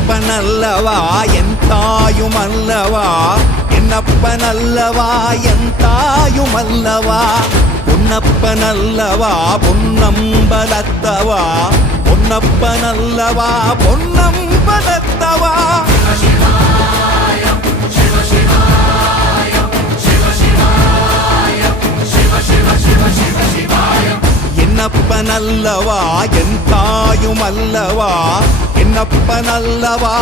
என்னப்பனல்லவா என் தாயுமல்லவா, என்னப்பனல்லவா என் தாயுமல்லவா, பொன்னப்பனல்லவா பொன்னம்பலத்தவா, பொன்னப்பனல்லவா பொன்னம்பலத்தவா. என்னப்பனல்லவா என் தாயுமல்லவா, என்னப்பனல்லவா